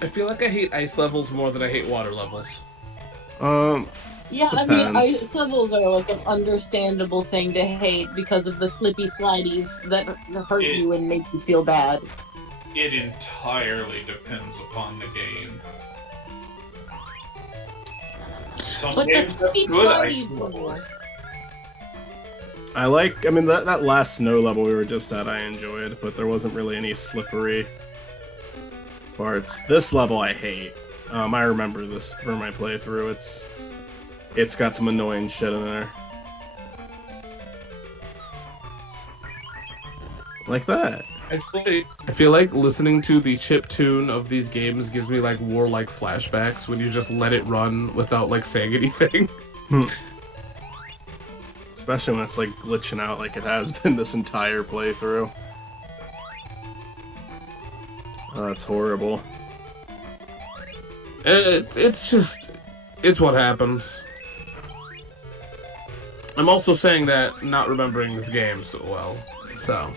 I feel like I hate ice levels more than I hate water levels. Um, Yeah, I mean, depends. ice levels are like an understandable thing to hate because of the slippy slideys that hurt It you and make you feel bad. it entirely depends upon the game. Some But the games have slippy good ice slideys, levels. I mean, that last snow level we were just at, I enjoyed, but there wasn't really any slippery parts. This level I hate. I remember this for my playthrough. It's got some annoying shit in there. Like that. I feel like listening to the chip tune of these games gives me like warlike flashbacks when you just let it run without like saying anything. Especially when it's like glitching out like it has been this entire playthrough. Oh, that's horrible. It's what happens. I'm also saying that not remembering this game so well, so.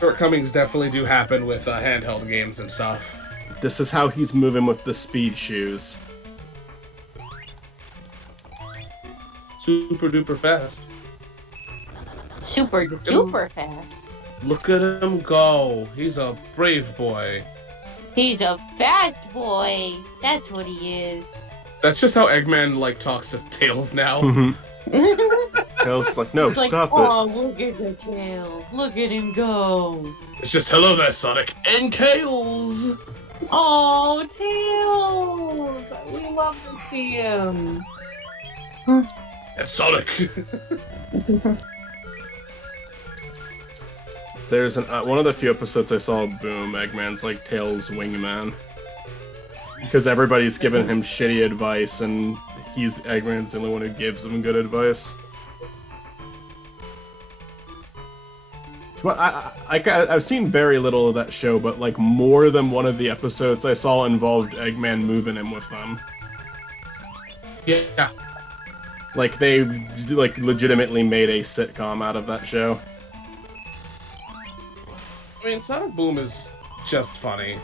Shortcomings definitely do happen with handheld games and stuff. This is how he's moving with the speed shoes. Super duper fast. Super duper fast. Look at him go. He's a brave boy. He's a fast boy. That's what he is. That's just how Eggman like talks to Tails now. Tails is like, no, It's like, stop oh, it. look at the tails. Look at him go. It's just hello there, Sonic and Tails. Oh, Tails. We love to see him. And Sonic. There's one of the few episodes I saw of Boom, Eggman's like Tails' wingman. Because everybody's giving him shitty advice, and Eggman's the only one who gives him good advice. Well, I've seen very little of that show, but like more than one of the episodes I saw involved Eggman moving him with them. Yeah. Like they like legitimately made a sitcom out of that show. I mean, Sonic Boom is just funny.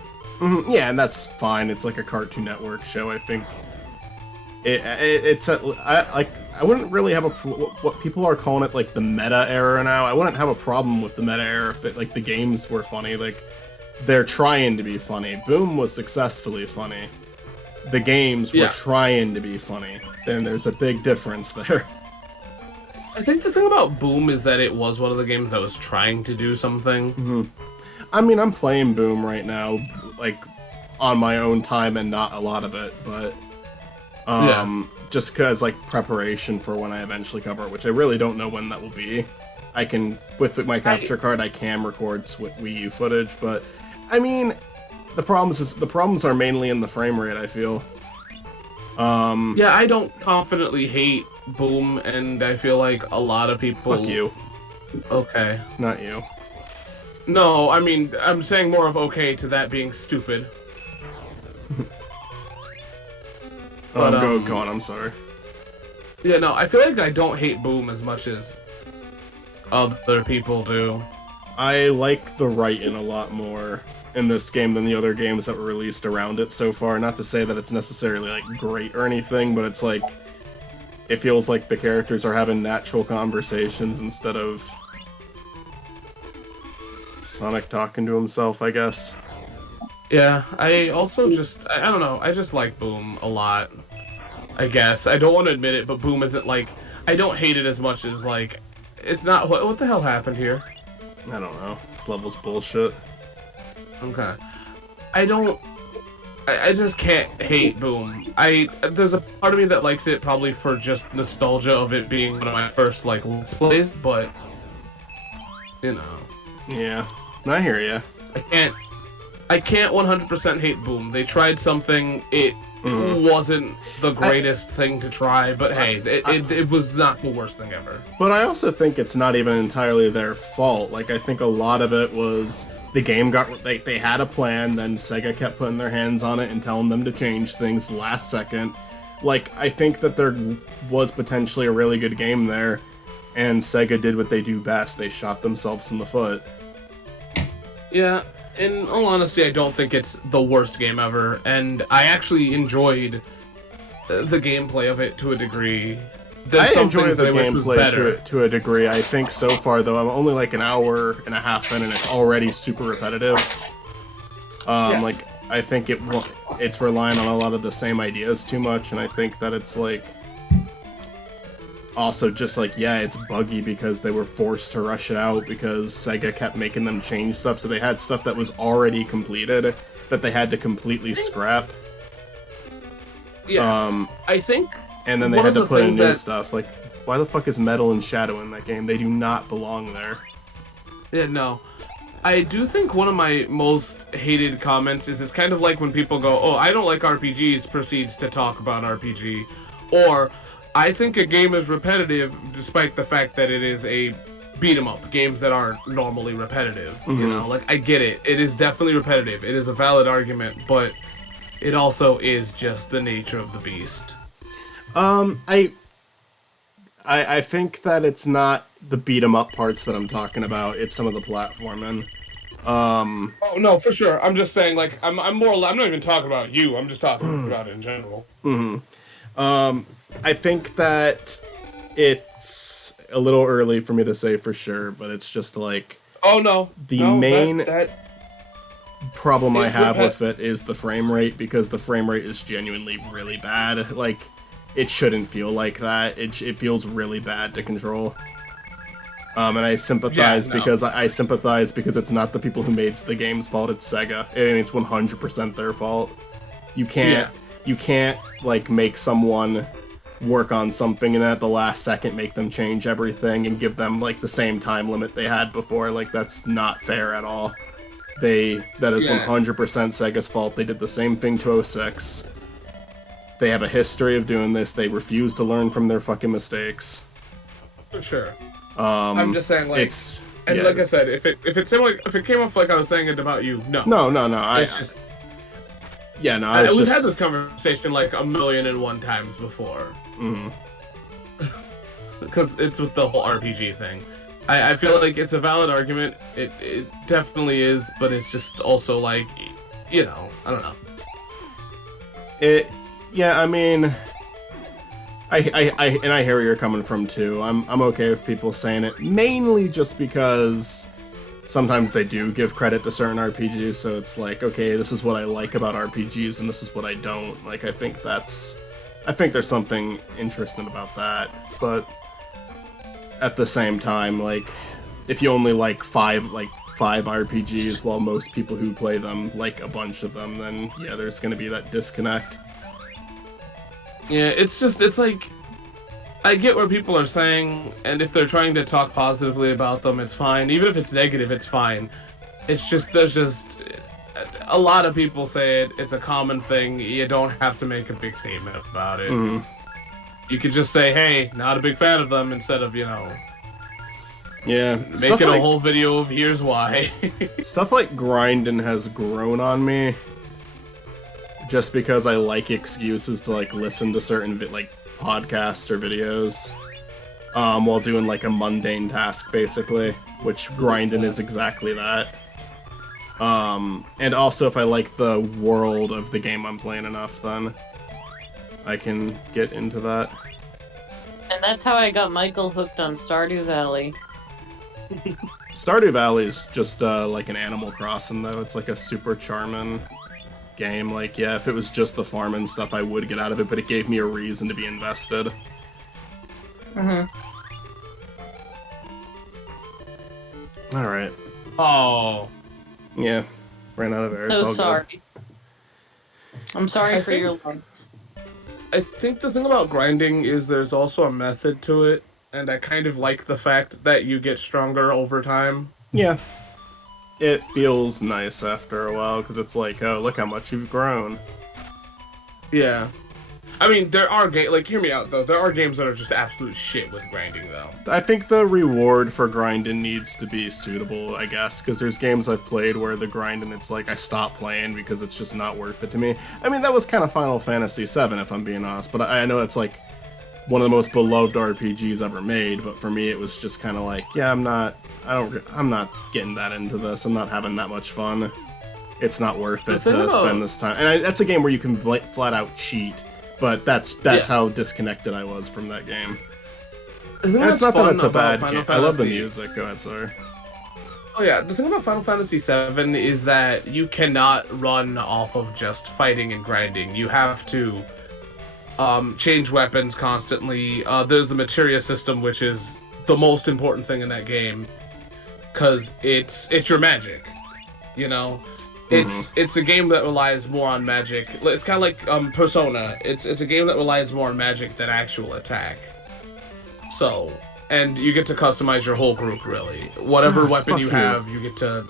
Yeah, and that's fine. It's like a Cartoon Network show. I think I wouldn't really have what people are calling it like the meta era now. I wouldn't have a problem with the meta era if like the games were funny. Like they're trying to be funny. Boom was successfully funny. The games were trying to be funny. And there's a big difference there. I think the thing about Boom is that it was one of the games that was trying to do something. I mean, I'm playing Boom right now, like on my own time and not a lot of it, but just because like preparation for when I eventually cover it, which I really don't know when that will be. I can with my capture card, I can record Wii U footage, but I mean, the problems are mainly in the frame rate. I feel. Yeah, I don't confidently hate Boom, and I feel like a lot of people. Fuck you. Okay. Not you. No, I mean, I'm saying more of okay to that being stupid. Go on, I'm sorry. Yeah, no, I feel like I don't hate Boom as much as other people do. I like the writing a lot more in this game than the other games that were released around it so far. Not to say that it's necessarily like great or anything, but it's like it feels like the characters are having natural conversations instead of Sonic talking to himself, I guess. Yeah, I also just, I don't know, I just like Boom a lot, I guess. I don't want to admit it, but Boom isn't like, I don't hate it as much as like, it's not, what the hell happened here? I don't know. This level's bullshit. Okay. I just can't hate Boom. There's a part of me that likes it probably for just nostalgia of it being one of my first, like, Let's Plays, but, you know. Yeah, I hear ya. I can't 100% hate Boom. They tried something, it wasn't the greatest thing to try, but hey, it was not the worst thing ever. But I also think it's not even entirely their fault. Like, I think a lot of it was the game they had a plan, then Sega kept putting their hands on it and telling them to change things last second. Like, I think that there was potentially a really good game there, And Sega did what they do best. They shot themselves in the foot. Yeah, in all honesty, I don't think it's the worst game ever, and I actually enjoyed the gameplay of it to a degree. There's I enjoy the that I wish was gameplay better. to a degree. I think so far, though, I'm only like an hour and a half in, and it's already super repetitive. Yeah. Like, I think it's relying on a lot of the same ideas too much, and I think that it's like also just like, yeah, it's buggy because they were forced to rush it out because Sega kept making them change stuff, so they had stuff that was already completed that they had to completely scrap. Yeah, I think. And then they one had of to the put in things new that- stuff. Like, why the fuck is Metal and Shadow in that game? They do not belong there. Yeah, no. I do think one of my most hated comments is it's kind of like when people go, oh, I don't like RPGs, proceeds to talk about RPG. Or, I think a game is repetitive despite the fact that it is a beat 'em up. Games that are normally repetitive. You know, like, I get it. It is definitely repetitive. It is a valid argument, but it also is just the nature of the beast. I think that it's not the beat 'em up parts that I'm talking about. It's some of the platforming. Oh no, for sure. I'm just saying, like, I'm not even talking about you. I'm just talking about it in general. I think that it's a little early for me to say for sure, but it's just like Oh no, The no, main- that problem I It's have repet- with it is the frame rate, because the frame rate is genuinely really bad. Like, it shouldn't feel like that. It feels really bad to control. And I sympathize Yeah, no. because I sympathize because it's not the people who made the game's fault. It's Sega, and it's 100% their fault. You can't like make someone work on something and then at the last second make them change everything and give them like the same time limit they had before. Like, that's not fair at all. That is Yeah. 100% Sega's fault. They did the same thing to 06. They have a history of doing this. They refuse to learn from their fucking mistakes. for sure. I'm just saying, like, It's and yeah. like I said, if it came off like I was saying it about you, no, No. it's just We've had this conversation like 1,000,001 times before. Because it's with the whole RPG thing. I feel like it's a valid argument. It definitely is, but it's just also like, you know, I don't know. Yeah, I mean, I hear where you're coming from too. I'm okay with people saying it, mainly just because sometimes they do give credit to certain RPGs, so it's like, okay, this is what I like about RPGs and this is what I don't. Like, I think there's something interesting about that, but at the same time, like, if you only like five RPGs while most people who play them like a bunch of them, then yeah, there's gonna be that disconnect. Yeah, it's like, I get what people are saying, and if they're trying to talk positively about them, it's fine. Even if it's negative, it's fine. It's just, there's just, a lot of people say it, it's a common thing, you don't have to make a big statement about it. You could just say, hey, not a big fan of them, instead of, you know, Yeah, making a whole video of here's why. stuff like grinding has grown on me, just because I like excuses to like listen to certain podcasts or videos, while doing like a mundane task basically, which grinding is exactly that. And also if I like the world of the game I'm playing enough, then I can get into that. And that's how I got Michael hooked on Stardew Valley. Stardew Valley is just like an Animal Crossing, though. It's like a super charming game. Like, yeah, if it was just the farming stuff, I would get out of it, but it gave me a reason to be invested. Alright. Oh. Yeah. Ran out of air. It's all So good. sorry. I'm sorry I for think- your loss. I think the thing about grinding is there's also a method to it, and I kind of like the fact that you get stronger over time. Yeah. It feels nice after a while, because it's like, oh, look how much you've grown. Yeah. I mean, there are games, like, hear me out, though. There are games that are just absolute shit with grinding, though. I think the reward for grinding needs to be suitable, I guess, because there's games I've played where the grinding, it's like I stop playing because it's just not worth it to me. I mean, that was kind of Final Fantasy VII, if I'm being honest, but I know it's like one of the most beloved RPGs ever made, but for me it was just kind of like, yeah, I'm not getting that into this. I'm not having that much fun. It's not worth it to spend this time. And that's a game where you can flat out cheat, but that's how disconnected I was from that game. And it's not that it's a bad game. I love the music. Go ahead, sorry. Oh yeah, the thing about Final Fantasy VII is that you cannot run off of just fighting and grinding. You have to change weapons constantly. There's the materia system, which is the most important thing in that game, because it's your magic. You know, it's a game that relies more on magic. It's kind of like Persona. It's a game that relies more on magic than actual attack. So, and you get to customize your whole group, really. Whatever weapon you have, you get to,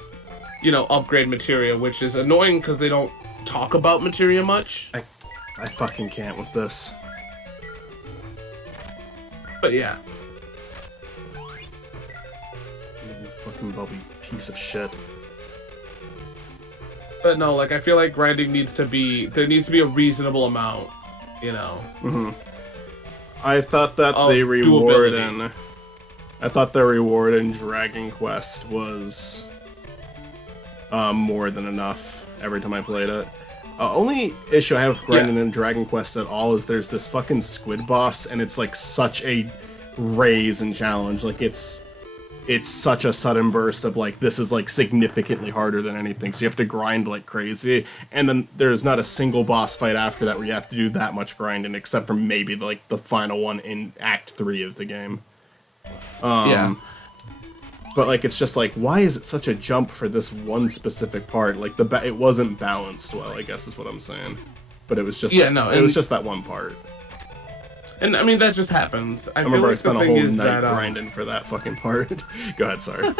upgrade materia, which is annoying because they don't talk about materia much. I fucking can't with this. But yeah. You fucking bubbly piece of shit. But no, I feel like grinding there needs to be a reasonable amount, I thought that the reward in Dragon Quest was more than enough every time I played it. Only issue I have with grinding in Dragon Quest at all is there's this fucking squid boss, and it's such a raise and challenge. It's such a sudden burst of this is significantly harder than anything, so you have to grind like crazy, and then there's not a single boss fight after that where you have to do that much grinding, except for maybe the final one in Act 3 of the game. But it's just why is it such a jump for this one specific part? It wasn't balanced well, I guess is what I'm saying. But it was just it was just that one part. And I mean that just happens. I remember I spent a whole night grinding for that fucking part. Go ahead, sorry.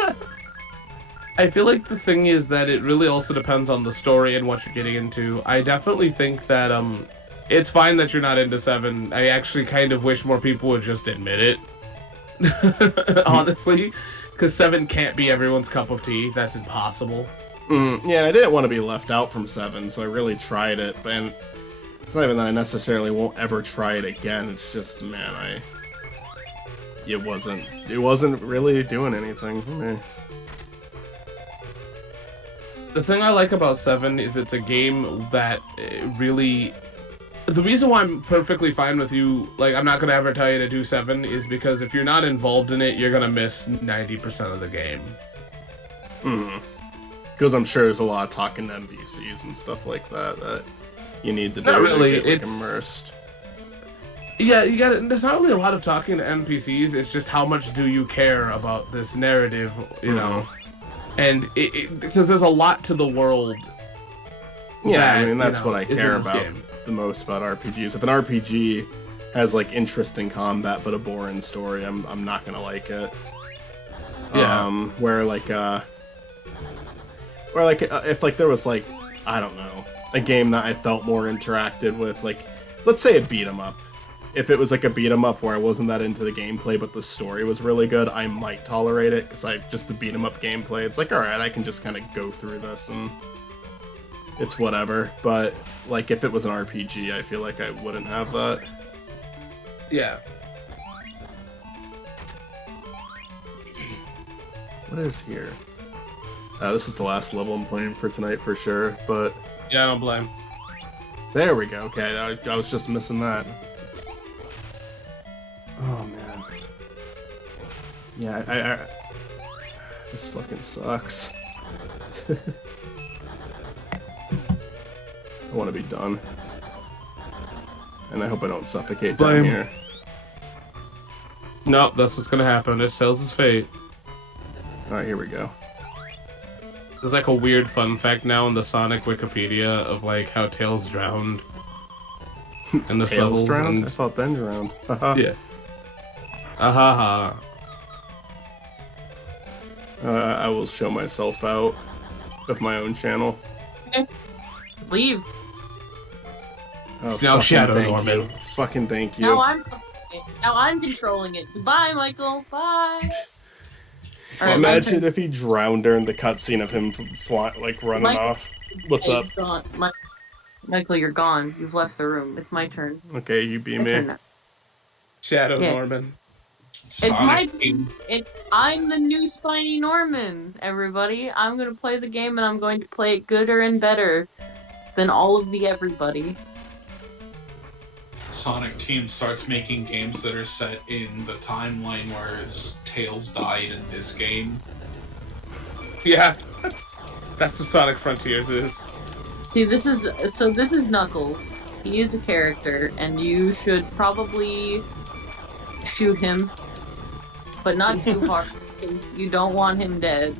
I feel like the thing is that it really also depends on the story and what you're getting into. I definitely think that it's fine that you're not into 7. I actually kind of wish more people would just admit it. Honestly. Because 7 can't be everyone's cup of tea. That's impossible. Yeah, I didn't want to be left out from 7, so I really tried it. And it's not even that I necessarily won't ever try it again. It's just, man, it wasn't really doing anything for me. The thing I like about 7 is it's a game that really... The reason why I'm perfectly fine with you, I'm not going to ever tell you to do 7, is because if you're not involved in it, you're going to miss 90% of the game. Because I'm sure there's a lot of talking to NPCs and stuff like that you need to do not really. To get immersed. Yeah, you got it. There's not really a lot of talking to NPCs, it's just how much do you care about this narrative, you know? And because there's a lot to the world. Yeah, I mean, that's what I care about the most about RPGs. If an RPG has interesting combat but a boring story, I'm not gonna like it. Yeah. If there was I don't know, a game that I felt more interacted with, let's say a beat 'em up. If it was a beat 'em up where I wasn't that into the gameplay but the story was really good, I might tolerate it, because just the beat 'em up gameplay, it's alright, I can just kind of go through this and it's whatever. But if it was an RPG, I feel like I wouldn't have that. Yeah. What is here? This is the last level I'm playing for tonight for sure, but... Yeah, I don't blame. There we go, okay, I was just missing that. Oh, man. Yeah, I this fucking sucks. I want to be done. And I hope I don't suffocate down here. Nope, that's what's gonna happen. It sells his fate. Alright, here we go. There's a weird fun fact now in the Sonic Wikipedia of how Tails drowned. In this Tails level. drowned? I thought Ben drowned. Yeah. Ahaha. I will show myself out of my own channel. Leave. Oh, now Shadow Norman. You. Fucking thank you. Now I'm controlling it. Goodbye, Michael. Bye. Right, imagine if he drowned during the cutscene of him running off. What's up? Michael, you're gone. You've left the room. It's my turn. Okay, you be me. Shadow Yeah. Norman. my- Team. I'm the new Spiny Norman, everybody. I'm gonna play the game and I'm going to play it gooder and better than all of the everybody. Sonic Team starts making games that are set in the timeline where Tails died in this game. Yeah. That's what Sonic Frontiers is. See, this is Knuckles. He is a character, and you should probably shoot him, but not too hard. Because you don't want him dead.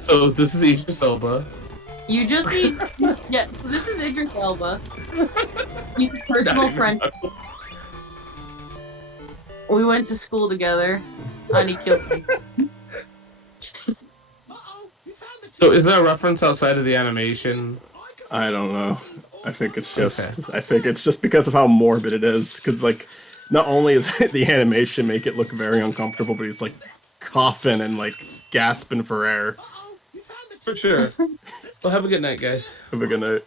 So this is Idris Elba. You just need, yeah. This is Idris Elba. He's a personal Not even friend. Knuckles. We went to school together, and he killed me. So is there a reference outside of the animation? I don't know. I think it's just because of how morbid it is. Because like, not only is the animation make it look very uncomfortable, but he's like coughing and like gasping for air. For sure. Well, have a good night, guys. Have a good night.